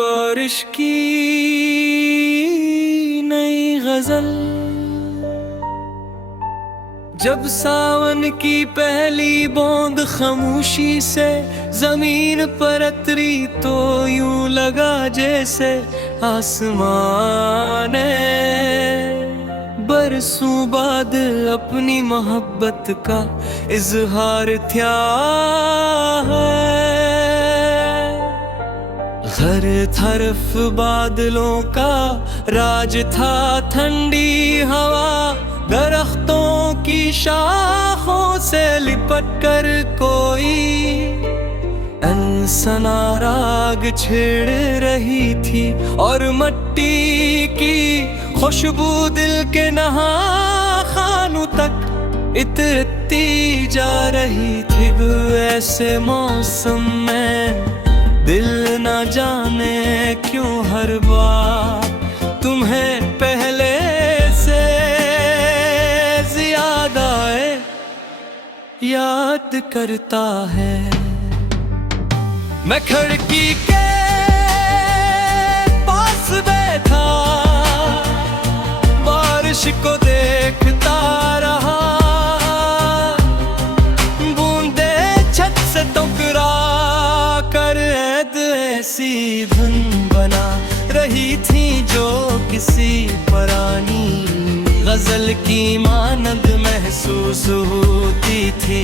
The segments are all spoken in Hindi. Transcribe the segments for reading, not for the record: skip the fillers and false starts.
बारिश की नई गजल, जब सावन की पहली बूंद खामोशी से जमीन पर उतरी तो यूं लगा जैसे आसमान बरसों बाद अपनी मोहब्बत का इजहार था है। हर तरफ बादलों का राज था, ठंडी हवा दरख्तों की शाखों से लिपट कर कोई अनसना राग छेड़ रही थी और मट्टी की खुशबू दिल के नहा खानों तक इतरती जा रही थी। ऐसे मौसम में दिल न जाने क्यों हर बार तुम्हें पहले से ज्यादा याद करता है। मैं खिड़की के पास बैठा बारिश को देखता रहा, बूंदे छत से टकरा कर ऐसी धुन बना रही थी जो किसी पुरानी गजल की मानंद महसूस होती थी।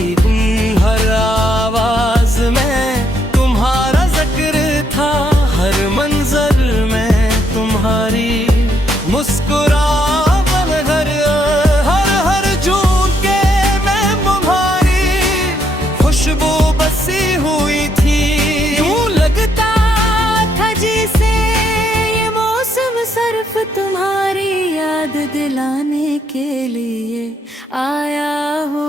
हर आवाज में तुम्हारा जिक्र था, हर मंजर में तुम्हारी मुस्कुराहट, हर झूके में तुम्हारी खुशबू बसी हुई थी। यूं लगता था जैसे ये मौसम सिर्फ तुम्हारी याद दिलाने के लिए आया हो।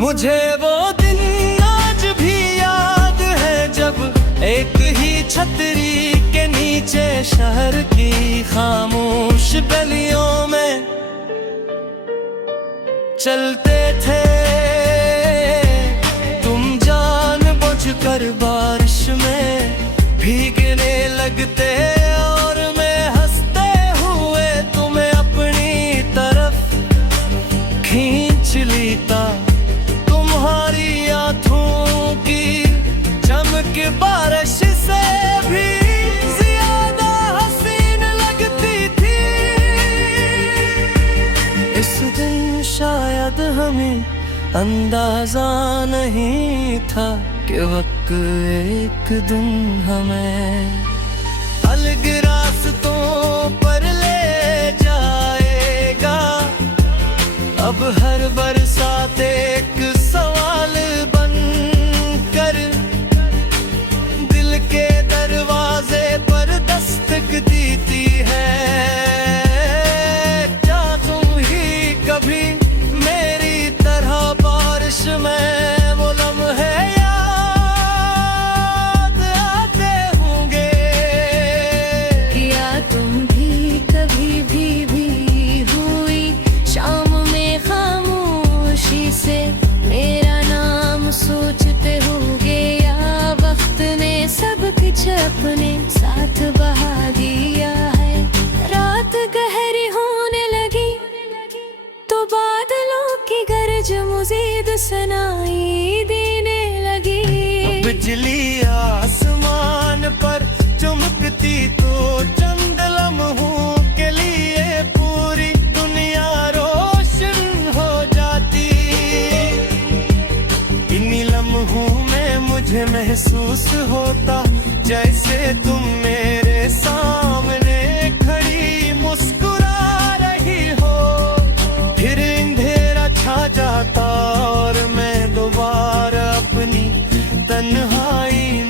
मुझे वो दिन आज भी याद है जब एक ही छतरी के नीचे शहर की खामोश गलियों में चलते थे तुम, जानबूझकर बारिश में भीगने लगते और मैं हंसते हुए तुम्हें अपनी तरफ खींच लेता। तुम्हारी आंखों की चमक बारिश से भी ज्यादा हसीन लगती थी। इस दिन शायद हमें अंदाजा नहीं था कि वक्त एक दिन हमें अलग रास्तों पर ले जाएगा। अब हर बरसात एक सवाल बन कर दिल के दरवाजे पर दस्तक देती है। क्या तुम ही कभी मेरी तरह बारिश में वो लम्हे याद आते होंगे? क्या तुम भी कभी भी हुई शाम में खामोशी से मेरा नाम सोचते होंगे? या वक्त ने सब कुछ अपने साथ बहा दिया है? रात गहरी होने लगी तो बादलों की गरज मुझे सुनाई देने लगी। बिजली आसमान पर चमकती तो चंद लम्हों के लिए पूरी दुनिया रोशन हो जाती। इन्हीं लम्हों में मुझे महसूस होता जैसे तुम मेरे सामने खड़ी मुस्कुरा रही हो। फिर अंधेरा छा जाता और मैं दोबारा अपनी तन्हाई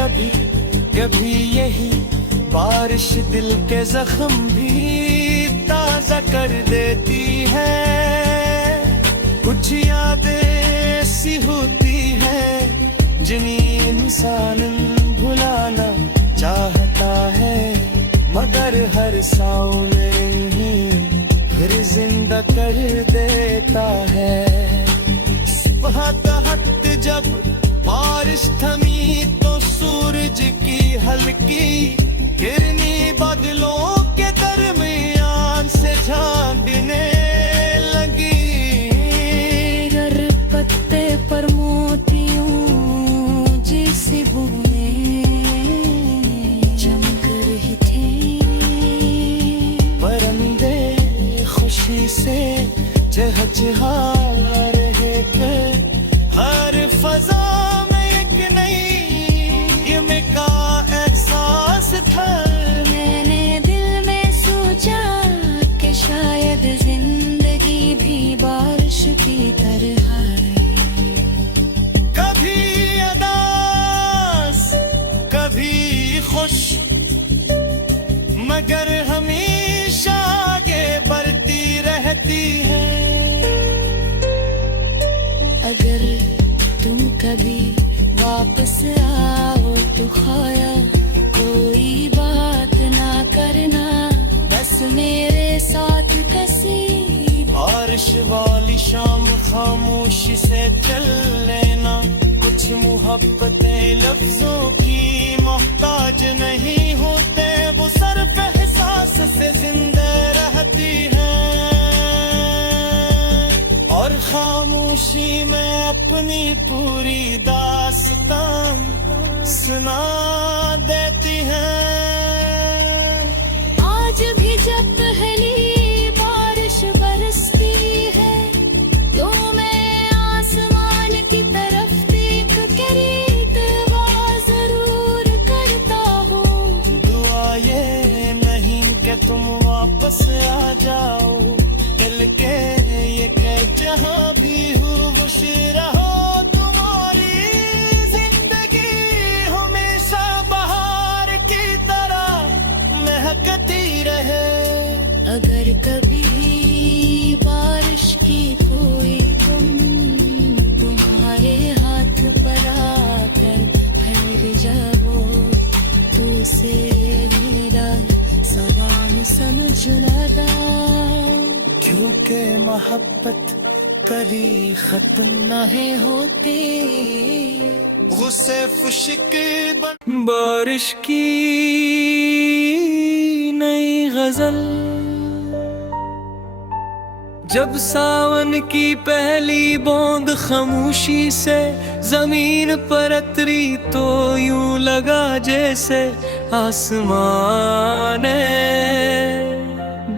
कभी कभी यही बारिश दिल के जख्म भी ताजा कर देती है। कुछ यादें ऐसी होती है जिन्हें इंसान भुलाना चाहता है, मगर हर सामने फिर जिंदा कर देता है। सुबह तहत जब बारिश थमी तो सूरज की हल्की किरनी बादलों के दरमियान से झांकने लगी। गर पत्ते पर मोतियों जैसी बूंदें चमक रही थी। परिंदे खुशी से चहचहा रहे थे। हर फजा में एक नई इमे का एहसास था। मैंने दिल में सोचा कि शायद जिंदगी भी बारिश की तरह है। कभी अदास कभी खुश, मगर हमेशा आगे बढ़ती रहती है। अगर तुम कभी वापस आओ तो खाया कोई बात ना करना, बस मेरे साथ कसी बारिश वाली शाम खामोशी से चल लेना। कुछ मोहब्बतें लफ्जों की मोहताज नहीं होते, वो सिर्फ एहसास से जिंदा रहती है। और खामोशी में अपनी पूरी दास्तान सुना देती है। आज भी जब पहली बारिश बरसती है तो मैं आसमान की तरफ देख कर दुआ जरूर करता हूँ। दुआ ये नहीं कि तुम वापस आ जाओ, बल्कि ये कि जहाँ भी हो खुश रहो। तुम्हारी जिंदगी हमेशा बहार की तरह महकती रहे। अगर कभी बारिश की कोई गुम तुम्हारे हाथ पर आकर ठहर जाओ तो उसे मेरा सलाम समझना दा। क्योंकि मोहब्बत कभी खत्म नहीं होती। गुस्से फुशिक बारिश की नई गजल। जब सावन की पहली बूंद खामोशी से जमीन पर उतरी तो यूं लगा जैसे आसमान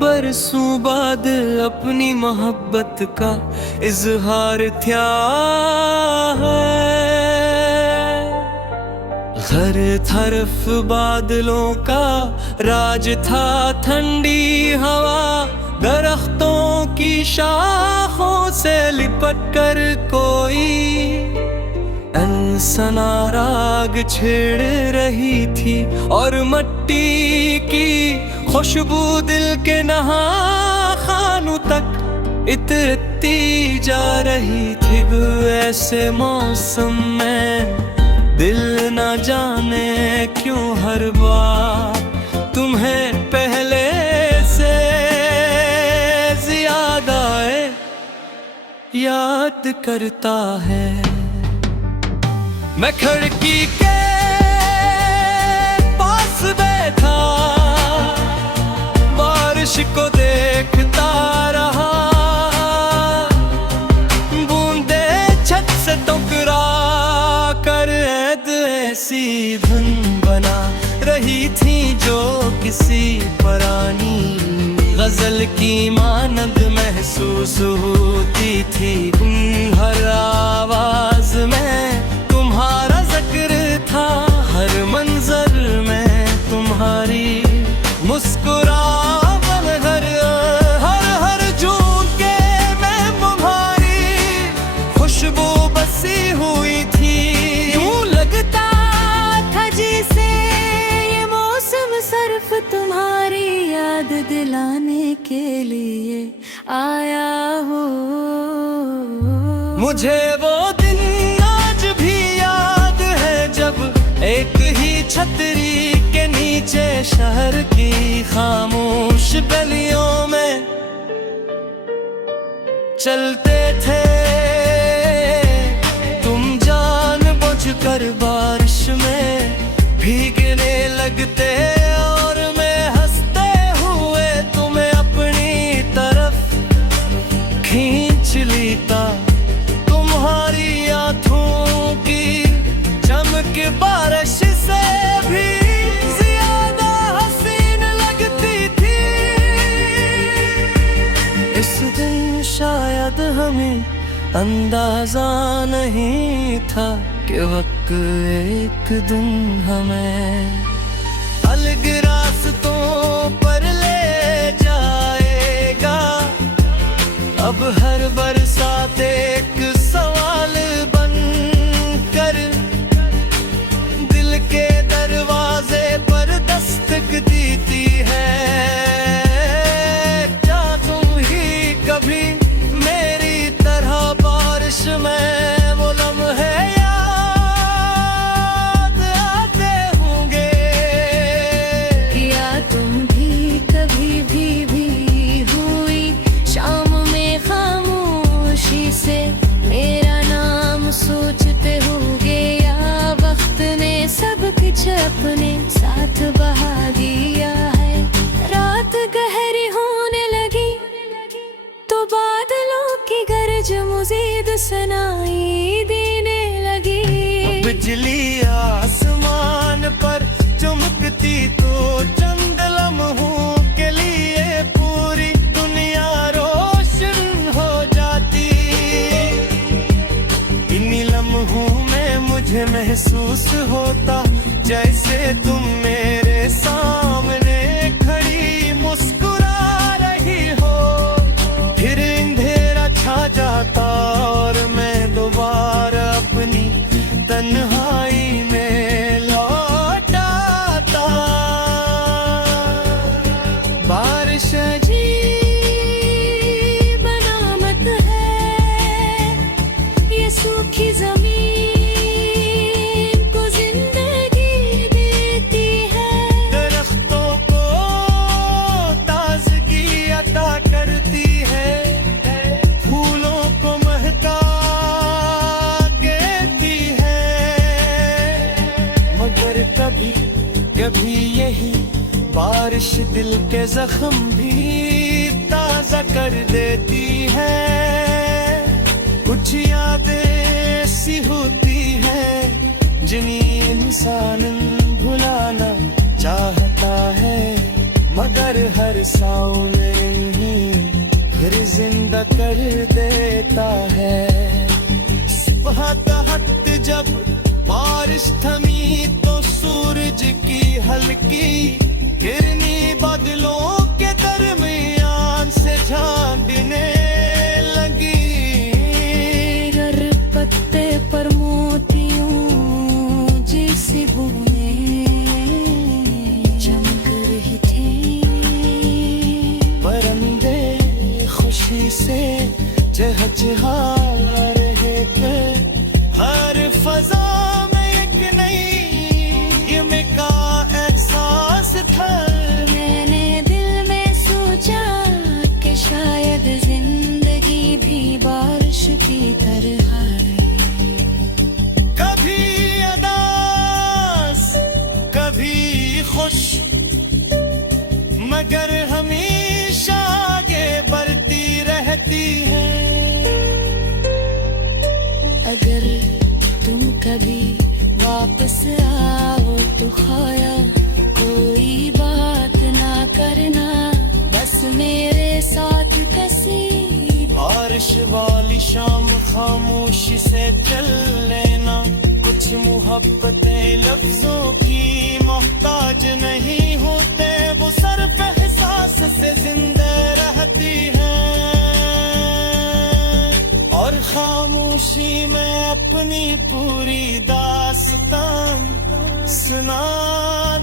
बरसों बाद अपनी मोहब्बत का इजहार था है। हर तरफ बादलों का राज था, ठंडी हवा दरख्तों की शाखों से लिपट कर कोई अनसना राग छेड़ रही थी। और मट्टी की खुशबू दिल के नहा खानों तक इतरती जा रही थी। ऐसे मौसम में दिल न जाने क्यों हर बार तुम्हें पहले से ज्यादा याद करता है। मैं खिड़की के पास बैठा बारिश को देखता रहा। बूंदे छत से टकरा कर ऐसी धुन बना रही थी जो किसी पुरानी गजल की मानंद महसूस होती थी। हर आवाज में तुम्हारा जिक्र था, हर मंजर में तुम्हारी मुस्कुराहट। हर जून के में तुम्हारी खुशबू बसी हुई थी। यूं लगता था के लिए आया हूँ। मुझे वो दिन आज भी याद है जब एक ही छतरी के नीचे शहर की खामोश गलियों में चलते थे तुम जानबूझकर बारिश में भीगने लगते और मैं हंसते हुए तुम्हें अपनी तरफ खींच लेता। तुम्हारी आंखों की चमक बारिश से भी ज्यादा हसीन लगती थी। इस दिन शायद हमें अंदाजा नहीं था कि वक्त एक दिन हमें अलग रास्तों पर ले जाएगा। अब हर बरसात एक सवाल बन कर दिल के दरवाजे पर दस्तक देती है। क्या तुम ही कभी मेरी तरह बारिश में वो लम्हे याद आते होंगे? क्या तुम भी कभी भी हुई शाम में खामोशी से मेरा नाम सोचते होगे? या वक्त ने सब कुछ अपने साथ बहा दिया है? रात गहरी होने लगी तो बादलों की गरज मुझीद सुनाई देने लगी। बिजली आसमान पर चमकती तो चंद लम्हों के लिए पूरी दुनिया रोशन हो जाती। इन्हीं लम्हों में मुझे महसूस होता जैसे तुम मेरे सामने खड़ी मुस्कुरा रही हो। फिर अंधेरा छा जाता और मैं दोबारा अपनी तन्हाई में लौट आता। बारिश अजीब बनामत है, ये सूखी जमीन को जिंदगी देती है। दरख्तों को ताजगी अता करती है, फूलों को महका देती है। मगर कभी कभी यही बारिश दिल के जख्म भी ताजा कर देती है। कुछ यादें ऐसी होती है जिन्हें इंसान भुलाना चाहता है, मगर हर साव में ही फिर जिंदा कर देता है। सुबह तहत जब बारिश थमी तो सूरज की हल्की किरनी बादलों के दरमियान से झांकने लगी। गर पत्ते पर मोतियों जैसी बूंदें चमक रही थी। परिंदे खुशी से चहचहा रहे थे। हर फजा में एक नई इमे का एहसास था। मैंने दिल में सोचा कि शायद जिंदगी भी बारिश की तरह है। कभी अदास कभी खुश, मगर हमेशा आगे बढ़ती रहती है। अगर तुम कभी वापस आओ तो खाया कोई बात ना करना, बस मेरे साथ कसी बारिश वाली शाम खामोशी से चल लेना। कुछ मोहब्बतें लफ्जों की मोहताज नहीं होते, वो सिर्फ एहसास से जिंदा रहती हैं और खामोशी में अपनी पूरी दास्तां सुना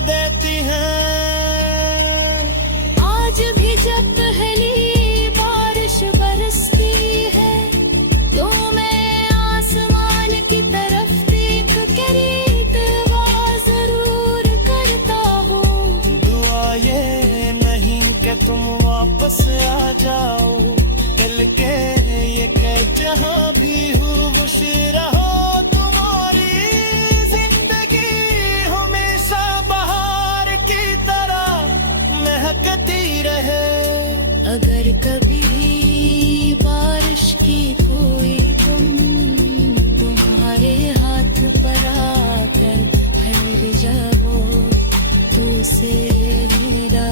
देती हैं। आज भी जब है उसे मेरा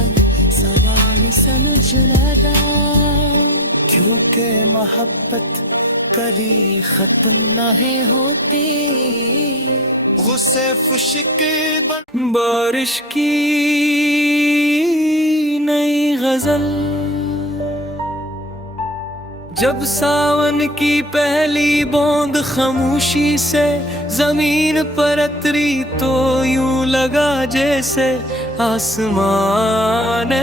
सलाम समझ लगा। क्योंकि मोहब्बत कभी खत्म नहीं होती, गुस्से फुशिक बारिश की नई गजल। जब सावन की पहली बूंद खामोशी से जमीन पर उतरी तो यूं लगा जैसे आसमान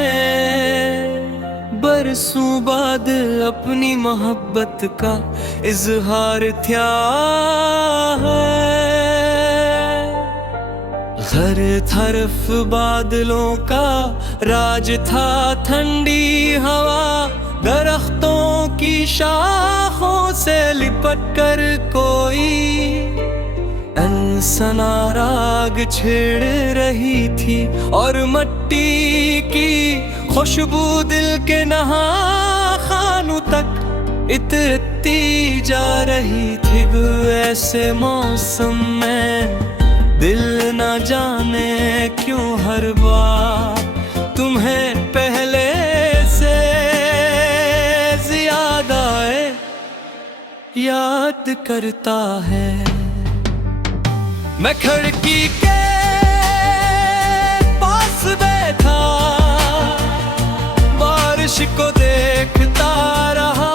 बरसों बाद अपनी मोहब्बत का इजहार था है। हर तरफ बादलों का राज था, ठंडी हवा दरख्तों की शाखों से लिपट कर कोई अनसना राग छेड़ रही थी, और मट्टी की खुशबू दिल के नहा खानों तक इतरती जा रही थी। ऐसे मौसम में दिल न जाने क्यों हर बार तुम्हें पहले से ज्यादा याद करता है। मैं खिड़की के पास बैठा बारिश को देखता रहा,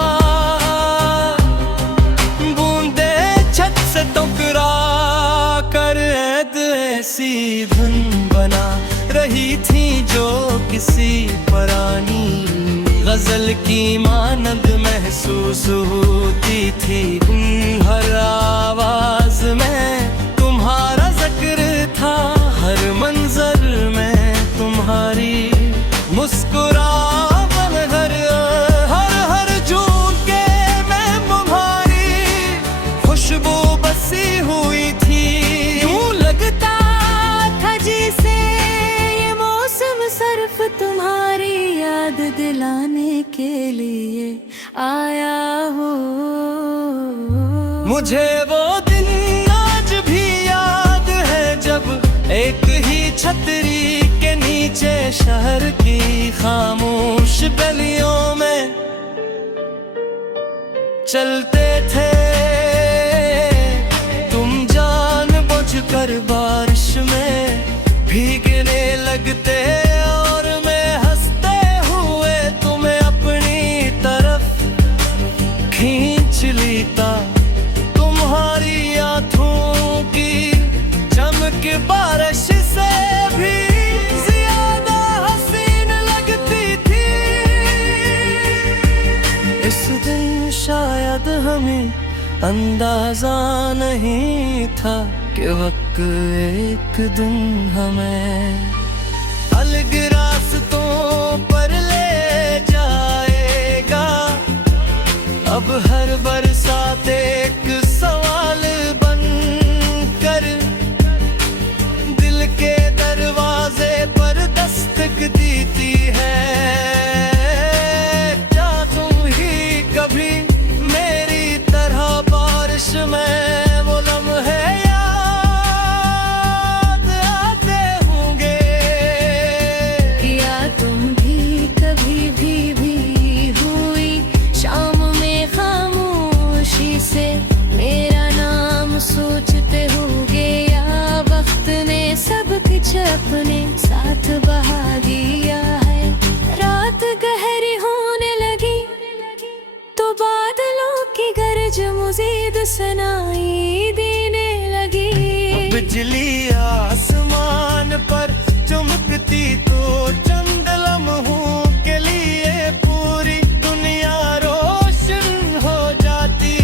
बूंदे छत से टकरा कर ऐसी धुन बना रही थी जो किसी पुरानी गजल की मानंद महसूस होती थी। हर आवाज में तुम्हारा जिक्र था, हर मंजर में तुम्हारी मुस्कुराहट, हर झूम के मैं तुम्हारी खुशबू बसी हुई थी। यूं लगता था जैसे ये मौसम सिर्फ तुम्हारी याद दिलाने के लिए आया हो। मुझे वो दिन आज भी याद है जब एक ही छतरी के नीचे शहर की खामोश गलियों में चलते थे। तुम जानबूझकर बारिश में भीगने लगते और मैं हंसते हुए तुम्हें अपनी तरफ खींच लेता। तुम्हारी आंखों की चमक बारिश से भी ज्यादा हसीन लगती थी। इस दिन शायद हमें अंदाजा नहीं था कि वक्त एक दिन हमें अलग रास्तों पर ले जाएगा। अब हर बरसात एक सवाल बन कर दिल के दरवाजे पर दस्तक देती है। क्या तुम ही कभी मेरी तरह बारिश में वो लम्हे याद आते होंगे? या तुम भी कभी भी हुई शाम में खामोशी से मेरा नाम सोचते होगे? या वक्त ने सब कुछ अपने साथ बहा दिया है? रात गहरी होने लगी तो बादलों की गरज मुझे सुनाई देने लगी। बिजली आसमान पर चमकती तो चंद लम्हों के लिए पूरी दुनिया रोशन हो जाती।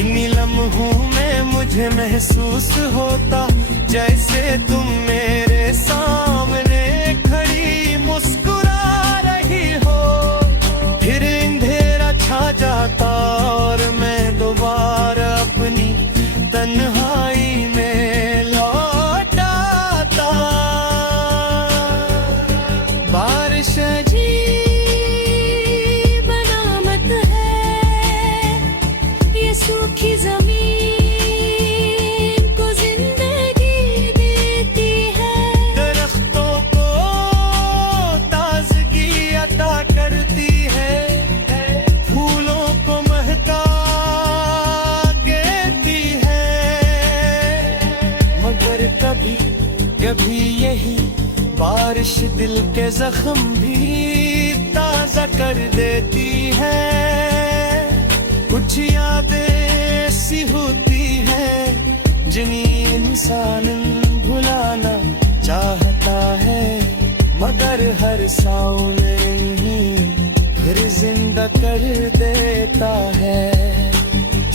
इन्हीं लम्हों में मुझे महसूस होता जैसे तुम मेरे सामने खड़ी मुस्कुरा रही हो। फिर अंधेरा छा जाता और मैं दोबारा अपनी तन्हाई कभी कभी यही बारिश दिल के जख्म भी ताजा कर देती है। कुछ यादें सी होती है जिन्हें इंसान भुलाना चाहता है, मगर हर सावन ही फिर जिंदा कर देता है।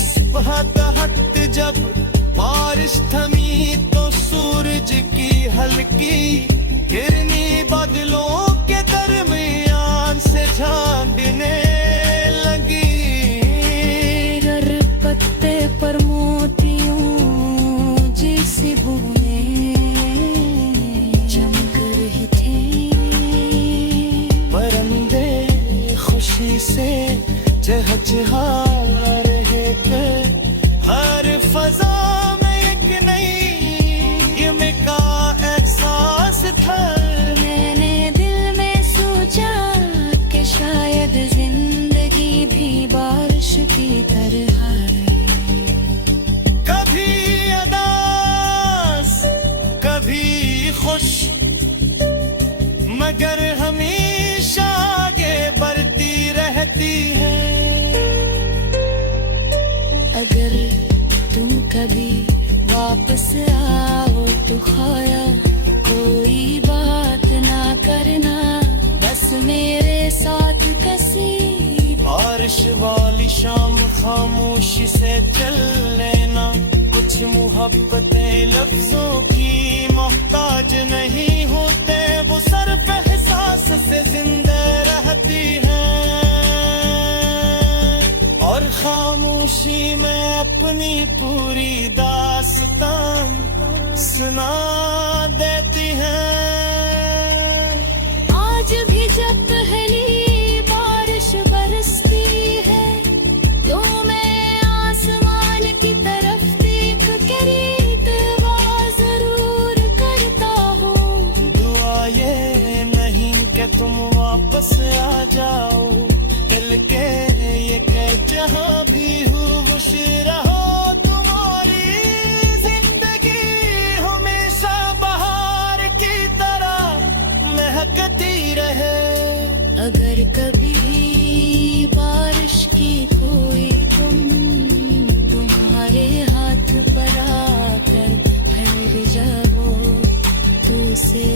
सुबह तहत जब बारिश थमी तो सूरज की हल्की किरनी बादलों के दरमियान से झांकने लगी। हर पत्ते पर मोतियों जैसी बूंदें चमक रही थी। परिंदे खुशी से चहचहा रहे थे। हर फजा में एक नई यम का एहसास था। मैंने दिल में सोचा कि शायद जिंदगी भी बारिश की तरह है। कभी अदास कभी खुश, मगर हमेशा आगे बढ़ती रहती है। अगर तुम कभी वापस आओ तो खाया कोई बात ना करना, बस मेरे साथ कसी बारिश वाली शाम खामोशी से चल लेना। कुछ मोहब्बतें लफ्जों की मोहताज नहीं होते, वो सिर्फ एहसास से जिंदा रहती हैं और खामोशी में अपनी पूरी दास्तान सुना देती हैं। आज भी जब पहली बारिश बरसती है तो मैं आसमान की तरफ देख कर दुआ जरूर करता हूँ। दुआ ये नहीं कि तुम वापस आ जाओ, दिल के ये कह जहाँ भी हो खुश रहो। तुम्हारी जिंदगी हमेशा बहार की तरह महकती रहे। अगर कभी बारिश की कोई तुम्हारे हाथ पर आकर ठहर जाओ तो उसे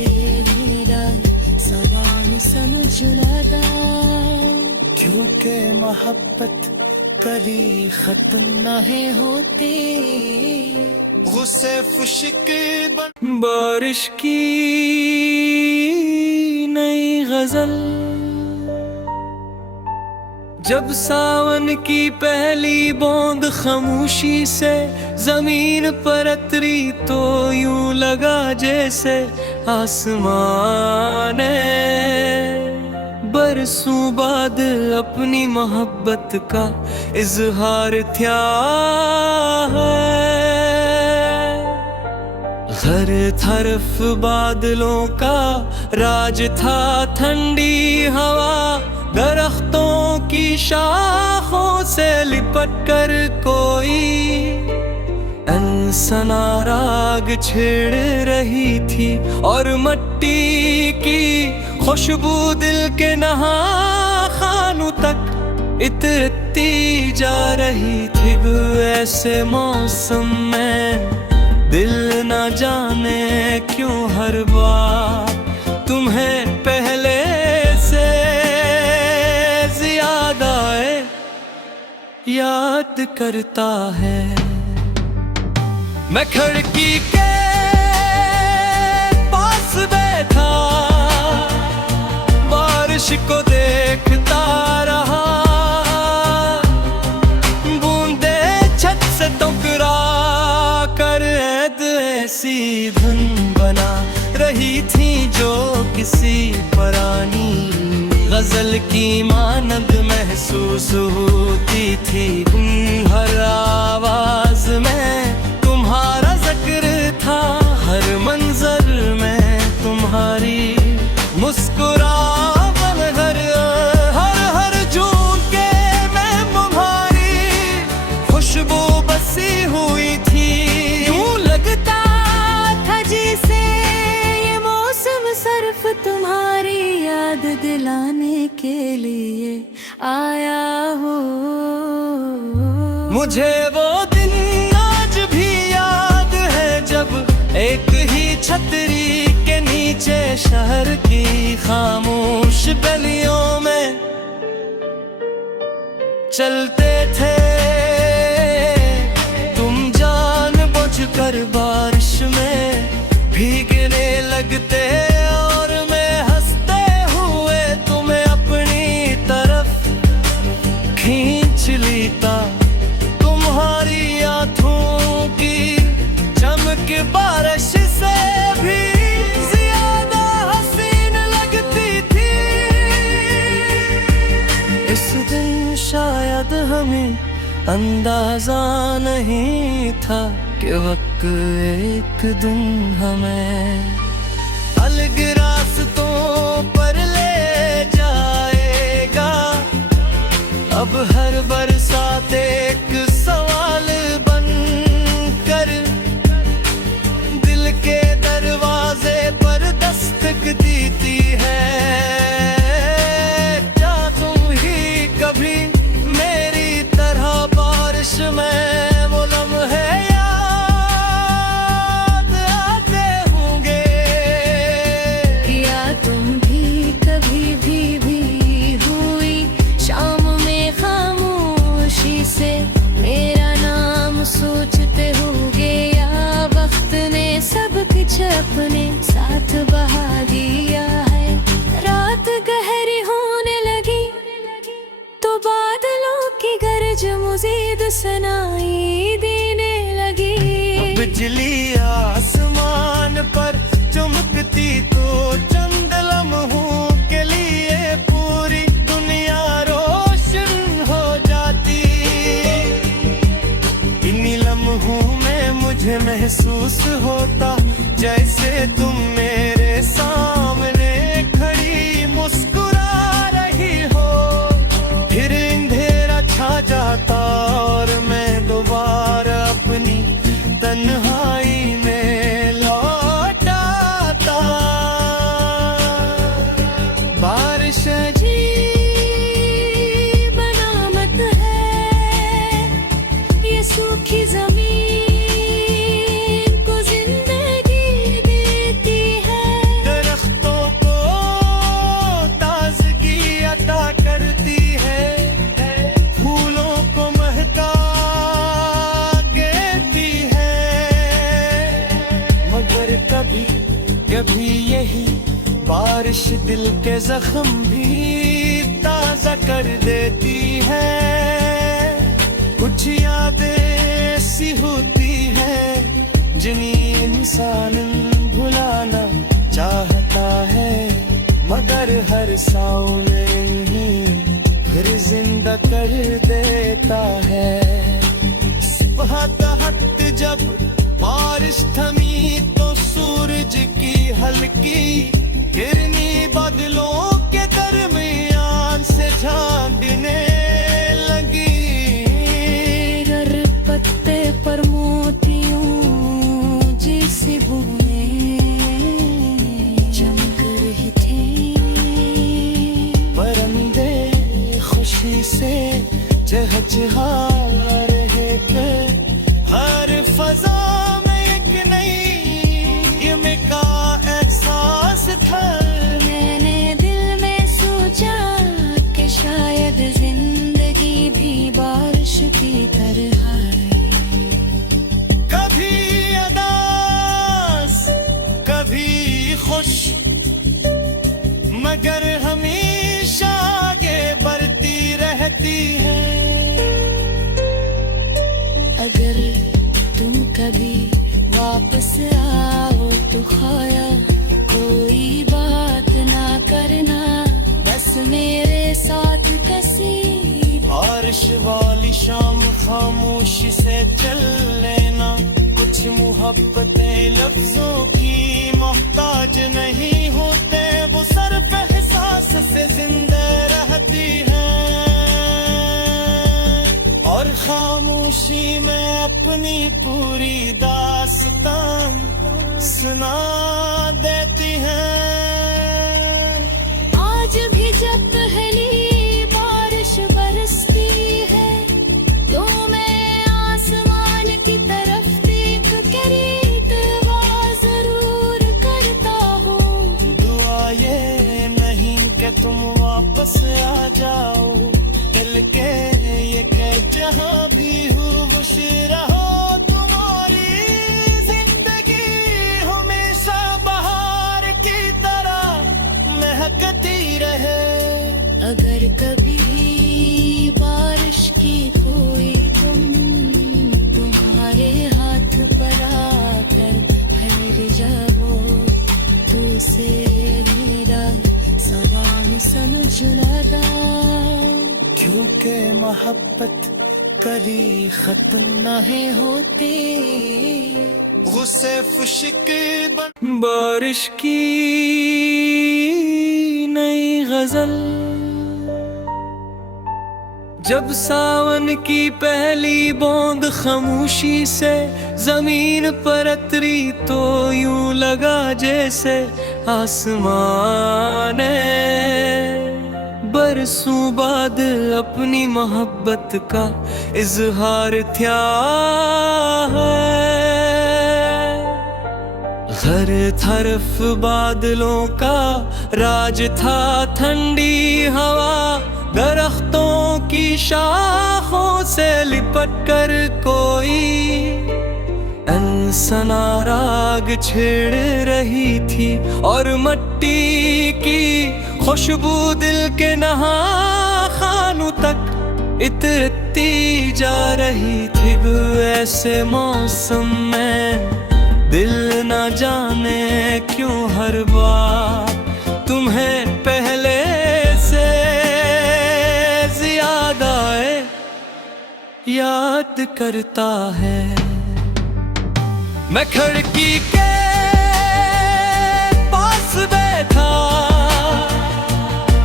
मेरा सलाम समझ लगा। क्योंकि मोहब्बत कभी खत्म नहीं होते गुस्से फुशिक बारिश की नई गजल। जब सावन की पहली बूंद खामोशी से जमीन पर उतरी तो यूं लगा जैसे आसमान बरसों बाद अपनी मोहब्बत का इजहार था है। हर तरफ बादलों का राज था, ठंडी हवा दरख्तों की शाखों से लिपट कर कोई अनसना राग छेड़ रही थी और मट्टी की खुशबू दिल के नहा खानों तक इतरती जा रही थी। ऐसे मौसम में दिल न जाने क्यों हर बार तुम्हें पहले से ज्यादा याद करता है। मैं खिड़की के पास बैठा बारिश को देखता रहा, बूंदे छत से टकरा कर ऐसी धुन बना रही थी जो किसी पुरानी गजल की मानंद महसूस होती थी। हर आवाज में तुम्हारा जिक्र था, हर मंजर में तुम्हारी मुस्कुराहट, हर झूके में तुम्हारी खुशबू बसी हुई थी। यूं लगता था के लिए आया हूँ। मुझे वो दिन आज भी याद है जब एक ही छतरी के नीचे शहर की खामोश गलियों में चलते थे तुम जानबूझकर बारिश में भीगने लगते और मैं हंसते हुए तुम्हें अपनी तरफ खींच लेता। तुम्हारी आंखों की चमक बारिश से भी ज्यादा हसीन लगती थी। इस दिन शायद हमें अंदाजा नहीं था कि वक्त एक दिन हमें अलग रास्तों पर ले जाएगा। अब हर बरसात एक सवाल बन कर दिल के दरवाजे पर दस्तक देती है। क्या तुम ही कभी मेरी तरह बारिश में वो लम्हे याद आते होंगे? या तुम भी कभी भी हुई शाम में खामोशी से मेरा नाम सोचते होंगे? या वक्त ने सब कुछ अपने साथ बहा दिया है? रात गहरी होने लगी तो बादलों की गरज मुझे सुनाई देने लगी। बिजली आसमान पर चमकती तो चंद लम्हों के लिए पूरी दुनिया रोशन हो जाती। इन्हीं लम्हों में मुझे महसूस होता जैसे तुम मेरे सामने खड़ी मुस्कुरा रही हो। फिर अंधेरा छा जाता और मैं दोबारा अपनी तन्हाई में लौट आता। बारिश अजीब बनामत है, ये सूखी जमीन को जिंदगी देती है। दरख्तों को ताजगी अता करती है, फूलों को महका देती है। मगर कभी कभी यही बारिश दिल के जख्म भी ताजा कर देती है। कुछ यादें ऐसी होती है जिन्हें इंसान भुलाना चाहता है, मगर हर साउन फिर जिंदा कर देता है। सुबह तहत जब बारिश थमी तो सूरज की हल्की किरनी बादलों के दरमियान से झांकने लगी। गर पत्ते पर मोतियों जैसी बूंदें चमक रही थी। परिंदे खुशी से चहचहा रहे थे। हर फजा में एक नई इमे का एहसास था। मैंने दिल में सोचा कि शायद जिंदगी भी बारिश की तरह है। कभी अदास कभी खुश, मगर हमेशा आगे बढ़ती रहती है। अगर तुम कभी वापस आओ तो खाया कोई बात ना करना, बस मेरे साथ कसी बारिश वाली शाम खामोशी से चल लेना। कुछ मोहब्बतें लफ्जों की मोहताज नहीं होते, वो सिर्फ एहसास से जिंदा रहती हैं और खामोशी में अपनी पूरी दास्तान सुना देती हैं। आज भी जब है उसे मेरा सलाम समझ लगा। क्योंकि मोहब्बत कभी खत्म नहीं होती, गुस्से फुशिक बारिश की नई गजल। जब सावन की पहली बूंद खामोशी से जमीन पर उतरी तो यूं लगा जैसे आसमान बरसों बाद अपनी मोहब्बत का इजहार था हर तरफ बादलों का राज था, ठंडी हवा दरख्तों की शाखों से लिपट कर कोई अनसना राग छेड़ रही थी और मट्टी की खुशबू दिल के नहा खानों तक इतरती जा रही थी। ऐसे मौसम में दिल न जाने क्यों हर बार तुम्हें पहले से ज्यादा याद करता है। मैं खिड़की के पास बैठा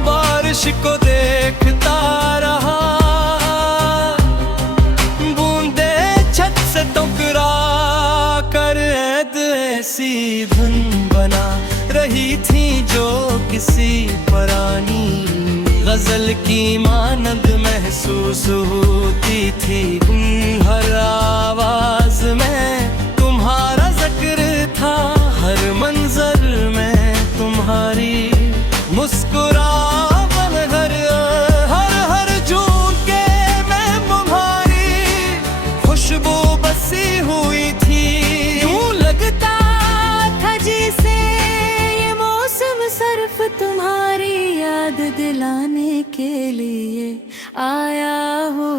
बारिश को देखता रहा, बूंदे छत से टकरा कर ऐसी धुन बना रही थी जो किसी पुरानी गजल की मानंद महसूस होती थी। हर आवाज में तुम्हारा जिक्र था, हर मंजर में तुम्हारी मुस्कुराहट, हर जून के मैं तुम्हारी खुशबू बसी हुई थी। यूं लगता था जैसे ये मौसम सिर्फ तुम्हारी याद दिलाने के लिए आया हो।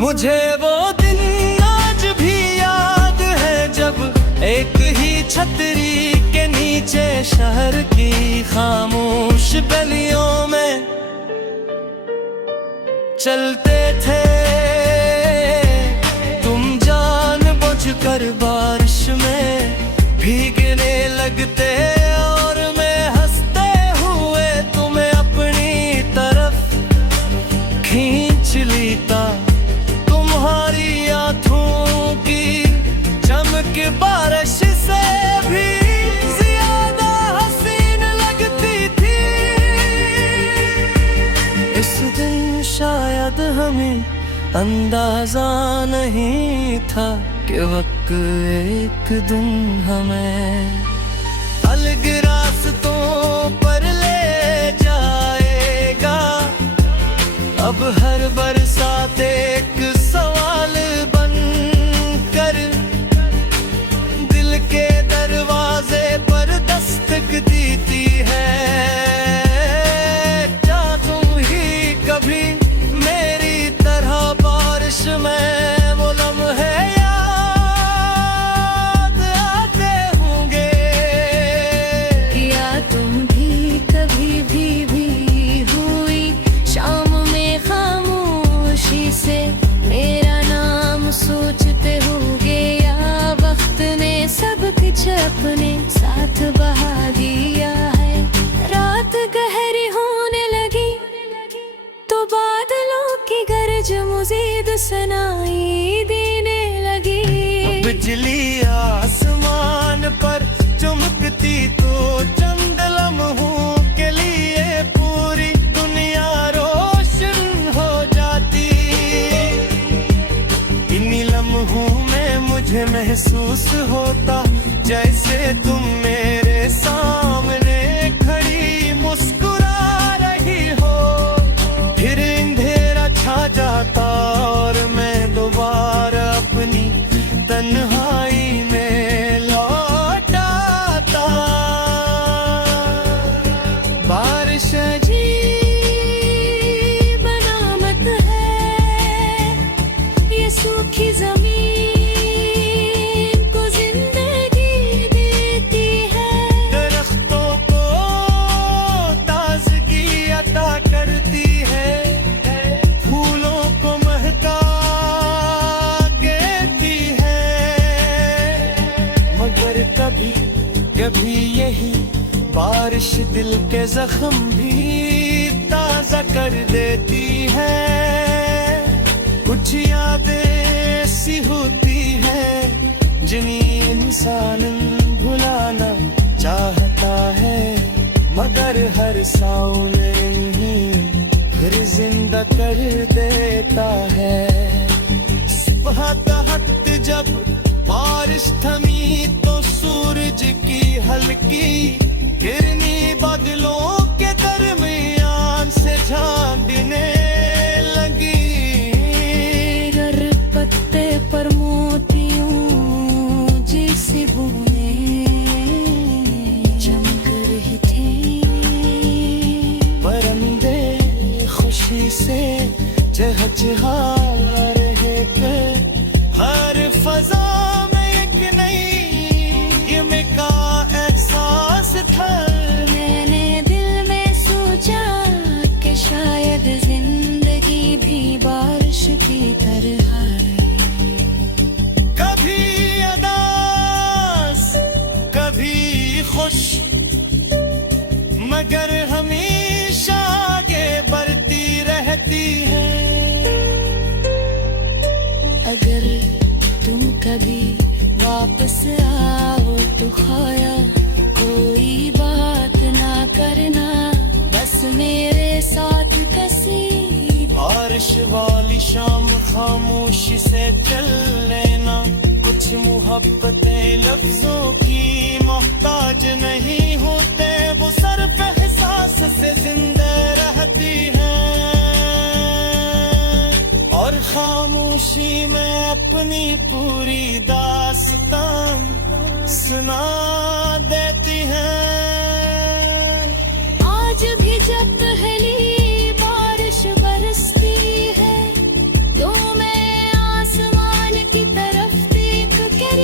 मुझे वो दिन आज भी याद है जब एक ही छतरी के नीचे शहर की खामोश गलियों में चलते थे तुम, जानबूझकर बारिश में भीगने लगते और मैं हंसते हुए तुम्हें अपनी तरफ खींच लेता। तुम्हारी आंखों की चमक बारिश से भी ज्यादा हसीन लगती थी। इस दिन शायद हमें अंदाजा नहीं था कि वक्त एक दिन हमें अलग रास्तों पर ले जाएगा। अब हर बरसात एक सवाल बन कर दिल के दरवाजे पर दस्तक देती है। क्या तुम ही कभी मेरी तरह बारिश में वो लम्हे याद आते होंगे? या तुम भी कभी भी हुई शाम में खामोशी से मेरा नाम सोचते होंगे? या वक्त ने सब कुछ अपने साथ बहा दिया है? रात गहरी होने लगी तो बादलों की गरज मुझे सुनाई देने लगी। बिजली आसमान पर चमकती तो चंद लम्हों के लिए पूरी दुनिया रोशन हो जाती। इन्हीं लम्हों में मुझे महसूस होता जैसे तुम मेरे सामने खड़ी मुस्कुरा रही हो। फिर अंधेरा छा जाता और मैं दोबारा अपनी तन्हाई कभी कभी यही बारिश दिल के जख्म भी ताजा कर देती है। कुछ यादें सी होती है जिन्हें इंसान भुलाना चाहता है, मगर हर साउन ही फिर जिंदा कर देता है। सुबह तहत जब बारिश थमी तो सूरज की हल्की किरनी बादलों के दरमियान से झांकने लगी। गर पत्ते पर मोतियों जैसी बूंदें चमक रही थी। परिंदे खुशी से चहचहा रहे थे। हर फजा में एक नई इमे का एहसास था। मैंने दिल में सोचा कि शायद जिंदगी भी बारिश की तरह है। कभी अदास कभी खुश, मगर हमेशा आगे बढ़ती रहती है। अगर तुम कभी वापस आओ तो खाया कोई बात ना करना, बस मेरे साथ कसी बारिश वाली शाम खामोशी से चल लेना। कुछ मोहब्बतें लफ्जों की मोहताज नहीं होते, वो सिर्फ एहसास से जिंदा रहती है। और खामोशी में अपनी पूरी दास्तां सुना देती है। आज भी जब पहली बारिश बरसती है तो मैं आसमान की तरफ देख कर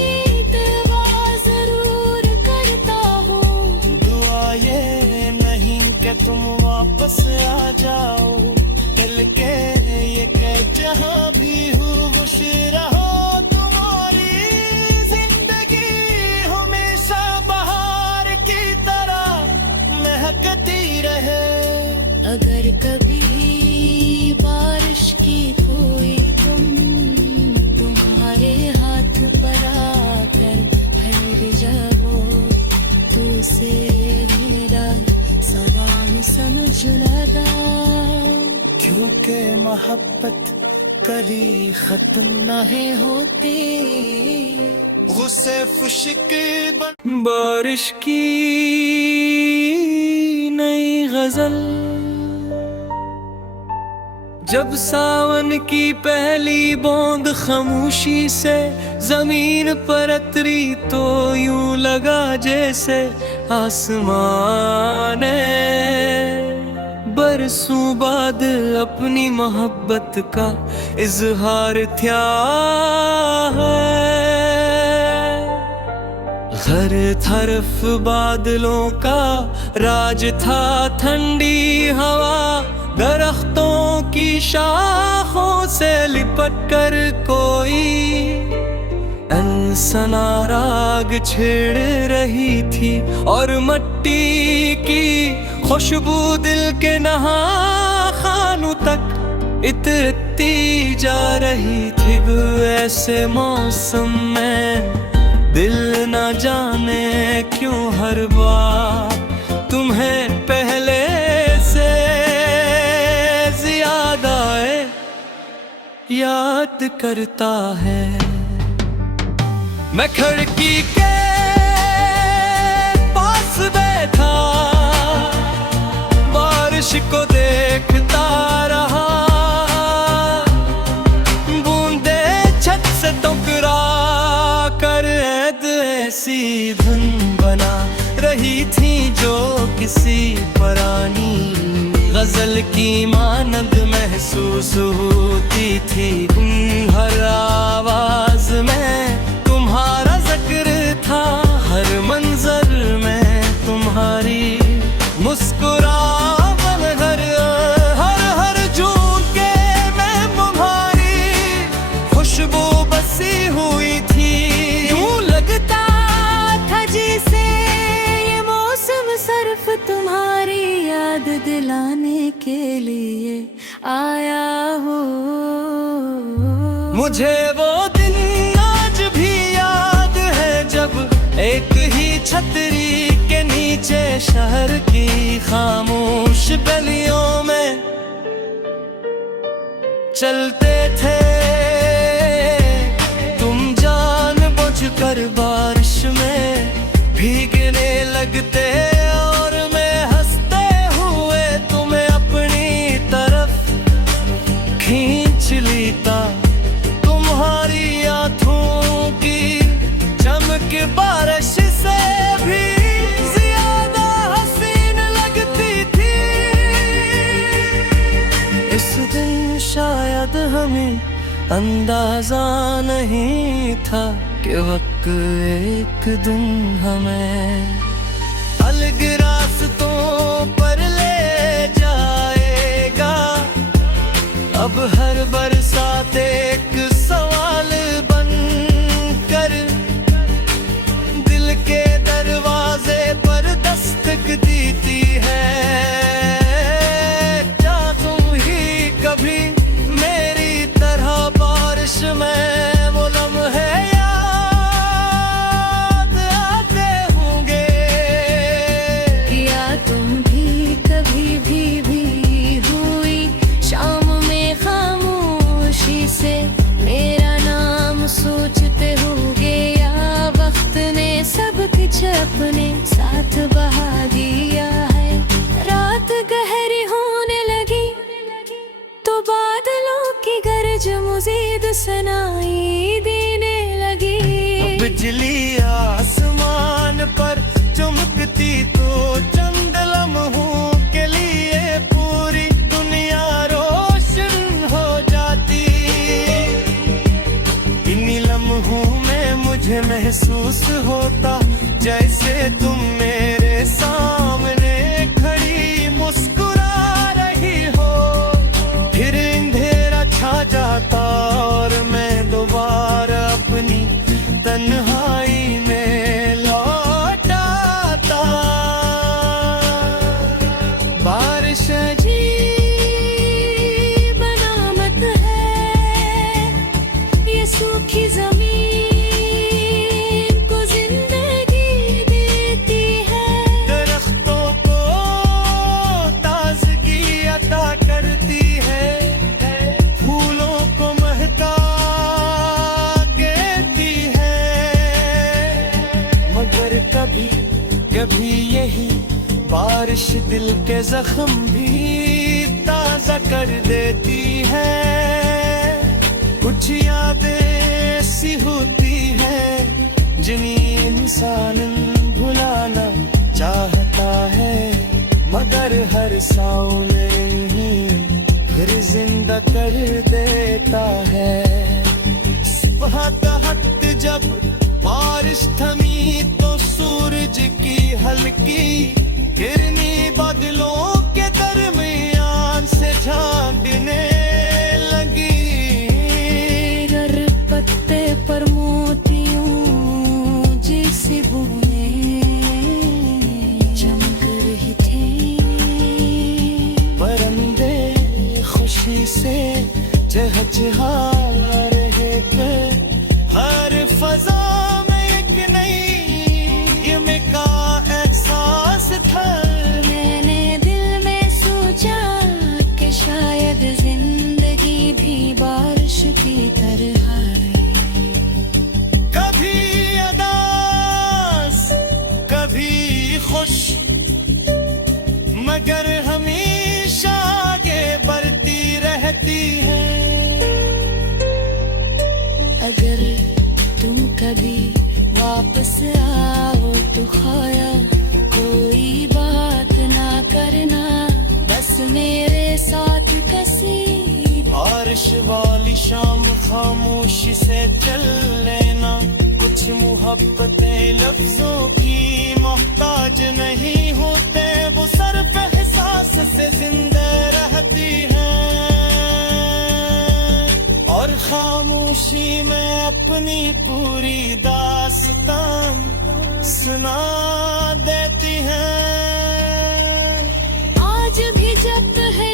दुआ जरूर करता हूँ। दुआ ये नहीं कि तुम वापस आ जाओ, दिल के ये कह जहाँ भी हो खुश रहो। तुम्हारी जिंदगी हमेशा बहार की तरह महकती रहे। अगर कभी बारिश की कोई तुम तुम्हारे हाथ पर आकर भर जाओ तो उसे मेरा सलाम समझ लगा। क्योंकि मोहब्बत कभी खत्म नहीं होती। गुस्से फुशिक बारिश की नई गजल, जब सावन की पहली बूंद खामोशी से जमीन पर उतरी तो यूं लगा जैसे आसमान बरसों बाद अपनी मोहब्बत का इजहार था है। हर तरफ बादलों का राज था, ठंडी हवा दरख्तों की शाखों से लिपट कर कोई अनसना राग छेड़ रही थी। और मट्टी की खुशबू दिल के नहा खानों तक इतरती जा रही थी। ऐसे मौसम में दिल न जाने क्यों हर बार तुम्हें पहले से ज्यादा याद करता है। मैं खिड़की के पास बैठा बारिश को देखता रहा। बूंदे छत से टकरा कर ऐसी धुन बना रही थी जो किसी पुरानी गजल की मानंद महसूस होती थी। हर आवाज में तुम्हारा जिक्र था, हर मंजर में तुम्हारी मुस्कुराहट, हर हर झोंके में तुम्हारी खुशबू बसी हुई थी। यूं लगता था के लिए आया हूँ। मुझे वो दिन आज भी याद है जब एक ही छतरी के नीचे शहर की खामोश गलियों में चलते थे तुम जानबूझकर बारिश में भीगने लगते और मैं हंसते हुए तुम्हें अपनी तरफ खींच लेता। तुम्हारी आंखों की चमक बारिश से भी ज्यादा हसीन लगती थी। इस दिन शायद हमें अंदाजा नहीं था कि वक्त एक दिन हमें अलग रास्तों पर ले जाएगा। अब हर बरसात एक सवाल बन कर दिल के दरवाजे पर दस्तक देती है। क्या तुम ही कभी मेरी तरह बारिश में वो लम्हे याद आते होंगे? या तुम भी कभी भी हुई शाम में खामोशी से मेरा नाम सोचते होगे? या वक्त ने सब कुछ अपने साथ बहा दिया है? रात गहरी होने लगी तो बादलों की गरज मुझीद सुनाई देने लगी। बिजली आसमान पर चमकती तो चंद लम्हों के लिए पूरी दुनिया रोशन हो जाती। इन्हीं लम्हों में मुझे महसूस होता जैसे तुम मेरे सामने खड़ी मुस्कुरा रही हो। फिर अंधेरा छा जाता और मैं दोबारा अपनी तन्हाई में लौट आता। बारिश अजीब बनामत है, ये सूखी जमीन को जिंदगी देती है। दरख्तों को ताजगी अता करती है, फूलों को महका देती है। मगर कभी कभी यही बारिश दिल के जख्म भी ताजा कर देती है। कुछ यादें ऐसी होती है जिन्हें इंसान भुलाना चाहता है, मगर हर सामने ही फिर जिंदा कर देता है। सुबह तहत जब बारिश थमी तो सूरज की हल्की किरनी बादलों के दरमियान से झांकने लगी। गर पत्ते पर मोतियों जैसी बूंदें चमक रही थी। परिंदे खुशी से चहचहा रहे थे। हर फजा में एक नई इमे का एहसास था। मैंने दिल में सोचा कि शायद जिंदगी भी बारिश की तरह है। कभी अदास कभी खुश, मगर हमेशा आगे बढ़ती रहती है। अगर तुम कभी वापस आओ तो खाया कोई बात ना करना, बस मेरे साथ कसी बारिश वाली शाम खामोशी से चल लेना। कुछ मोहब्बतें लफ्जों की मोहताज नहीं होते, वो सर पे एहसास से जिंदा रहती हैं और खामोशी में अपनी पूरी दास्तां सुना देती हैं। आज भी जब है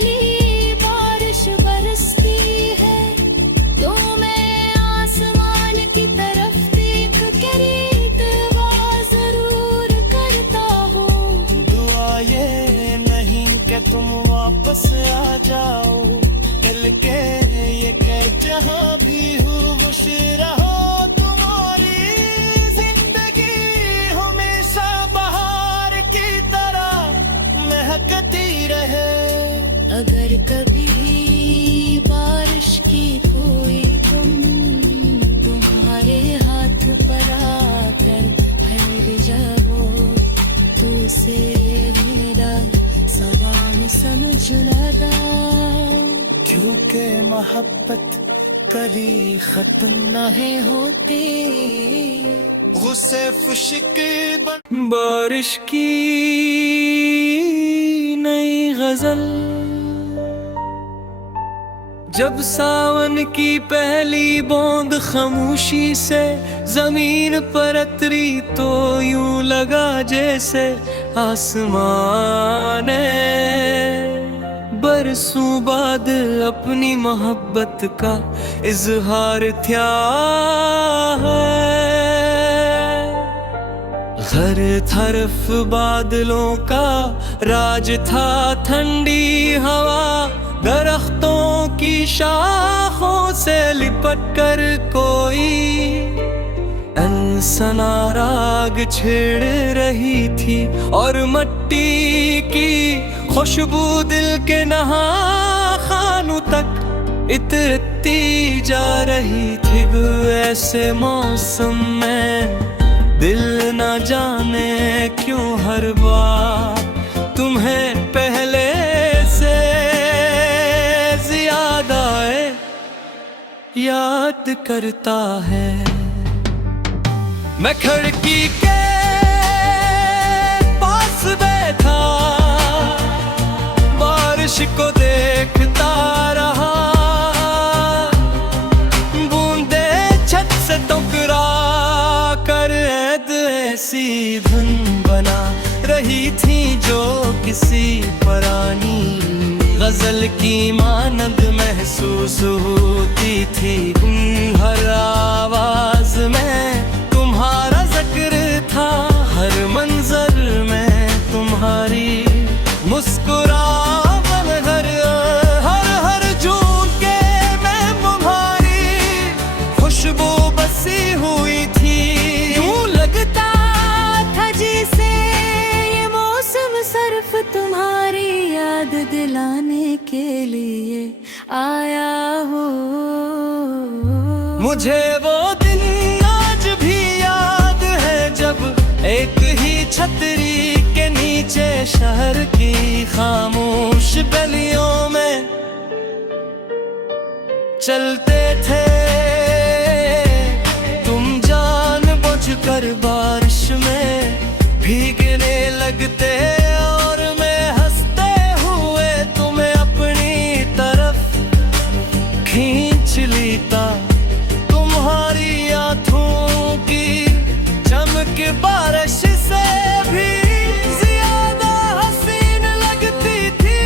उसे मेरा सलाम समझ लगा। क्योंकि मोहब्बत कभी खत्म नहीं होती, गुस्से फुशिक बारिश की नई गजल। जब सावन की पहली बूंद खामोशी से जमीन पर उतरी तो यूं लगा जैसे आसमान बरसों बाद अपनी मोहब्बत का इजहार था हर तरफ बादलों का राज था, ठंडी हवा दरख्तों की शाखों से लिपट कर कोई अनसना राग छेड़ रही थी और मट्टी की खुशबू दिल के नहा खानों तक इतरती जा रही थी। ऐसे मौसम में दिल न जाने क्यों हर बार तुम्हें पहले से ज्यादा याद करता है। मैं खिड़की के पास बैठा बारिश को देखता रहा, बूंदे छत से टकरा कर ऐसी धुन बना रही थी जो किसी पुरानी गजल की मानंद महसूस होती थी। हर आवाज में तुम्हारा जिक्र था, हर मंजर में तुम्हारी मुस्कुराहट, हर झूम के मैं तुम्हारी खुशबू बसी हुई थी। यूं लगता था जैसे ये मौसम सिर्फ तुम्हारी याद दिलाने के लिए आया हो। मुझे वो दिन आज भी याद है जब एक ही छतरी के नीचे शहर की खामोश गलियों में चलते थे तुम, जानबूझकर बारिश में भीगने लगते और मैं हंसते हुए तुम्हें अपनी तरफ खींच लेता। तुम्हारी आंखों की चमक बारिश से भी ज्यादा हसीन लगती थी।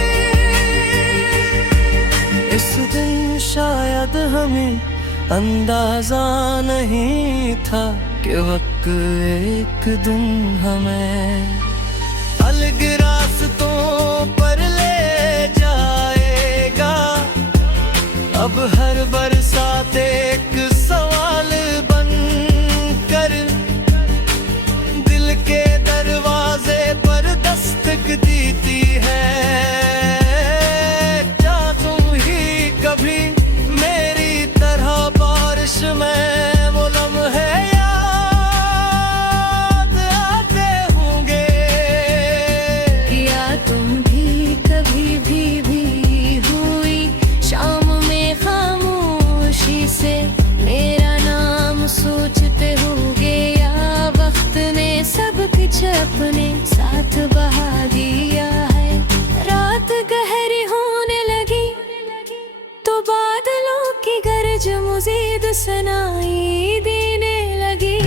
इस दिन शायद हमें अंदाजा नहीं था कि वक्त एक दिन हमें अलग रास्तों पर ले जाएगा। अब हर बरसात एक सवाल बन कर दिल के दरवाजे पर दस्तक देती है। क्या तुम ही कभी मेरी तरह बारिश में वो लम्हे याद आते होंगे? या तुम भी कभी भी हुई शाम में खामोशी से मेरा नाम सोचते होंगे? या वक्त ने सब कुछ अपने साथ बहा दिया है? रात गहरी होने लगी तो बादलों की गरज मुझे सुनाई देने लगी।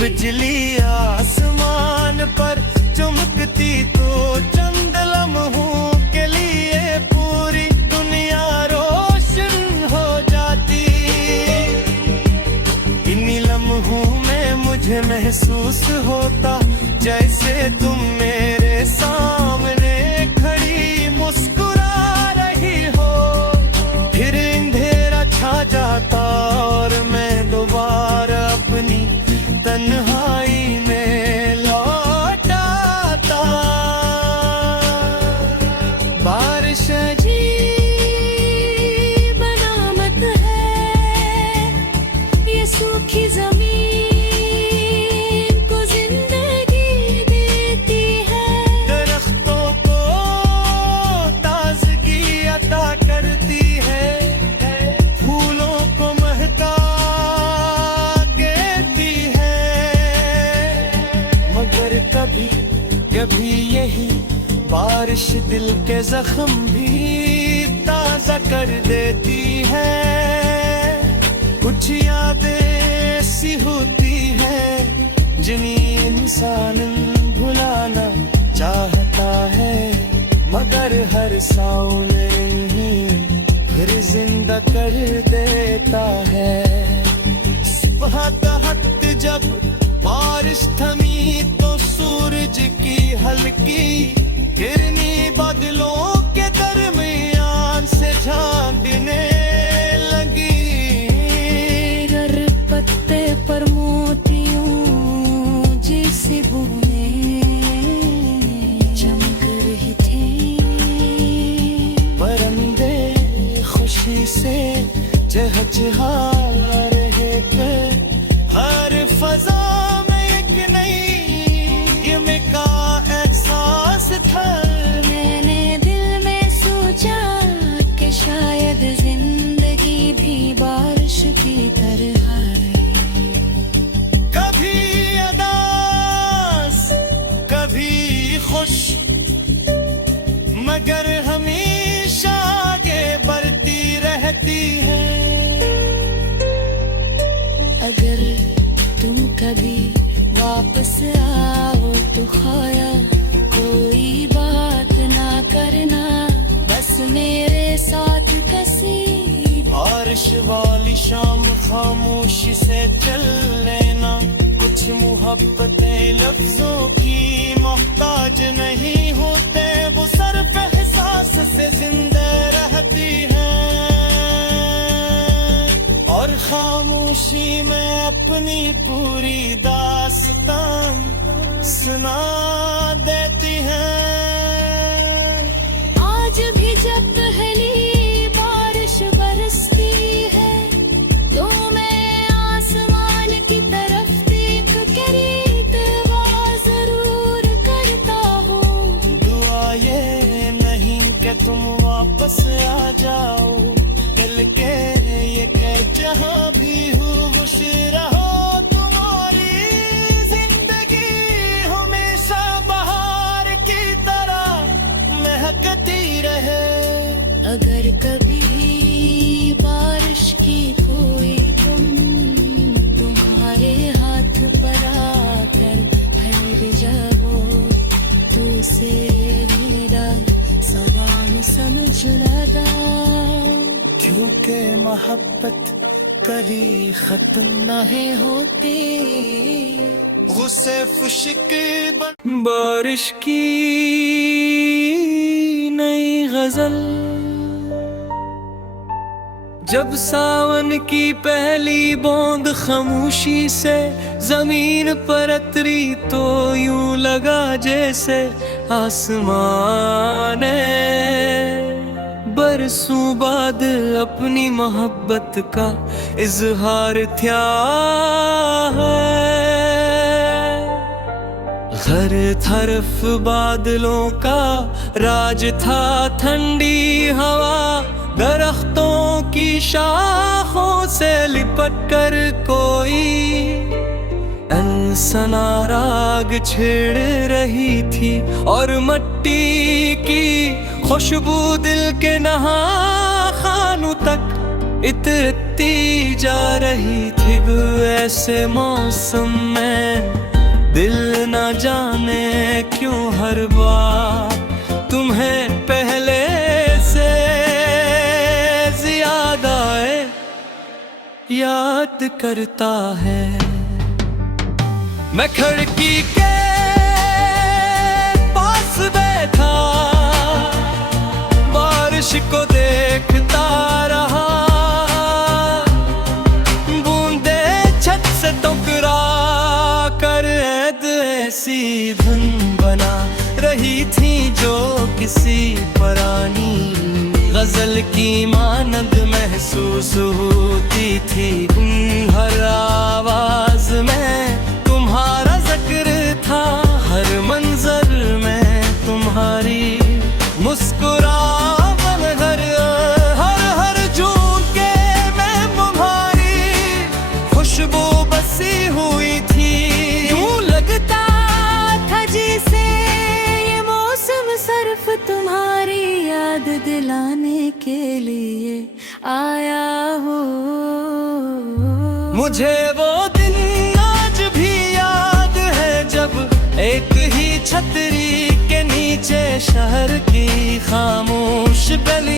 बिजली आसमान पर चमकती तो चंद लम्हों के लिए पूरी दुनिया रोशन हो जाती। इन्हीं लम्हों में मुझे महसूस होता जैसे तुम मेरे सामने खड़ी मुस्कुरा रही हो। फिर अंधेरा छा जाता और मैं दोबारा अपनी तन्हाई कभी कभी यही बारिश दिल के जख्म भी ताजा कर देती है। कुछ यादें सी होती है जिन्हें इंसान भुलाना चाहता है, मगर हर साउन फिर जिंदा कर देता है। सुबह तहत जब बारिश थमी तो सूरज की हल्की किरनी बादलों के दरमियान से झांकने लगी। हर पत्ते पर मोतियों जैसे बूंदें चमक रही थी। परिंदे खुशी से चहचहा रहे थे। हर फजा में एक नई यम का एहसास था। मैंने दिल में सोचा कि शायद जिंदगी भी बारिश की तरह है। कभी अदास कभी खुश, मगर हमेशा आगे बढ़ती रहती है। अगर तुम कभी वापस आओ तो खाया कोई बात ना करना, बस मेरे साथ कसी बारिश वाली शाम खामोशी से चल लेना। कुछ मोहब्बतें लफ्जों की मोहताज नहीं होते, वो सिर्फ एहसास से जिंदा रहती हैं और खामोशी में अपनी पूरी दास्तान सुना देती हैं। आज भी जब पहली बारिश बरसती है तो मैं आसमान की तरफ देख कर दुआ जरूर करता हूँ। दुआ ये नहीं कि तुम वापस आ जाओ, दिल के ये कह जहाँ भी हो खुश रहो। तुम्हारी जिंदगी हमेशा बहार की तरह महकती रहे। अगर कभी बारिश की कोई तुम तुम्हारे हाथ पर आकर ठहर जाओ तो उसे मेरा सलाम समझ लगा। क्योंकि मोहब्बत कभी खत्म नहीं होती। गुस्से फुशिक बारिश की नई गजल, जब सावन की पहली बूंद खामोशी से जमीन पर उतरी तो यूं लगा जैसे आसमान बरसों बाद अपनी मोहब्बत का इजहार था है। हर तरफ बादलों का राज था, ठंडी हवा दरख्तों की शाखों से लिपट कर कोई अनसना राग छेड़ रही थी और मट्टी की खुशबू दिल के नहा खानों तक इतरती जा रही थी। ऐसे मौसम में दिल न जाने क्यों हर बार तुम्हें पहले से ज्यादा याद करता है। मैं खिड़की के पास बैठा बारिश को देखता रहा, बूंदे छत से टकरा कर ऐसी धुन बना रही थी जो किसी पुरानी गजल की मानंद महसूस होती थी। हर आवाज में तुम्हारा जिक्र था, हर मंजर में तुम्हारी मुस्कुराहट, हर झोंके में तुम्हारी खुशबू बसी हुई थी। यूं लगता था जी बुलाने के लिए आया हूँ। मुझे वो दिन आज भी याद है जब एक ही छतरी के नीचे शहर की खामोश गली